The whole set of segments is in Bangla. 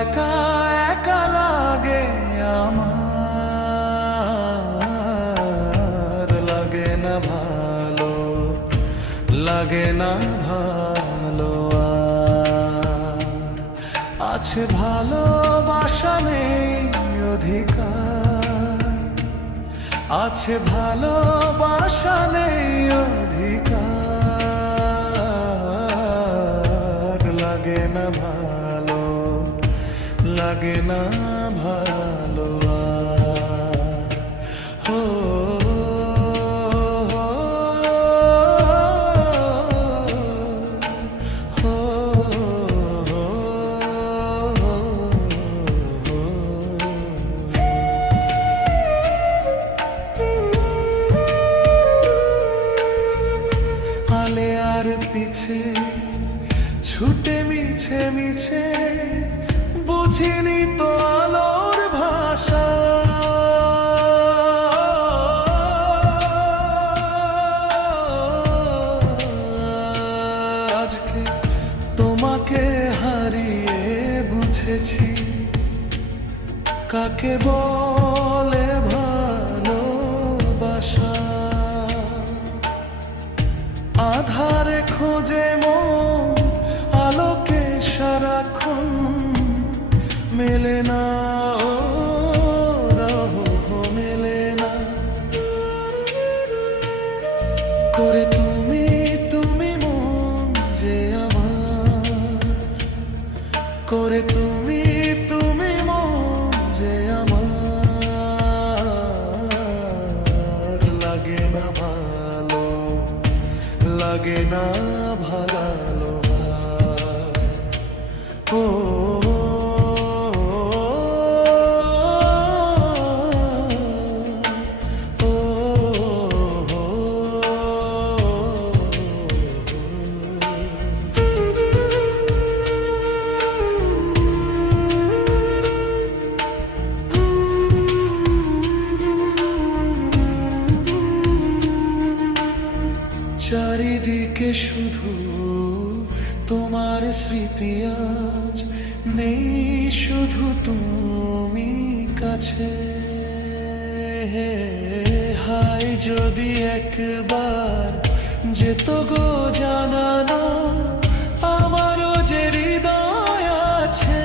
একা একা লাগে আমার, লাগে না ভালো, লাগে না ভালো আর। আছে ভালোবাসা নেই অধিকার, আছে ভালোবাসা নেই অধিকার, লাগে না ভালো, লাগে না ভালো আর। হো আলে আর পিছে ছুটে মিছে মিছে বুঝিনি তো আলোর ভাষা। আজকে তোমাকে হারিয়ে বুঝেছি কাকে বলে ভালোবাসা। আধারে খোঁজে মন আলোকে সারাক্ষণ, মেলে না ও মেলে না। করে তুমি তুমি মন যে আমার, করে তুমি তুমি মন যে আমার, লাগে না ভালো, লাগে না ভালো ও। চারিদিকে শুধু তোমার স্মৃতি, আজ নেই শুধু তুমি কাছে। হায় যদি একবার যেত গো জানানো আমারও যে হৃদয় আছে।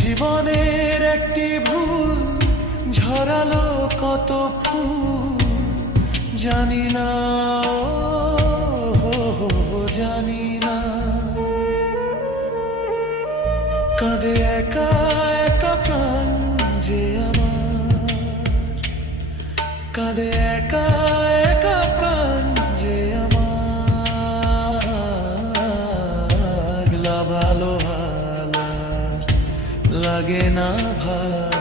জীবনের একটি ভুল ঝরালো কত ফুল, জানি না জানি না। কাঁদে একা একা প্রাণ যে আমার, কাঁদে একা একা প্রাণ যে আমার। ভালো ভালো লাগে না ভালো।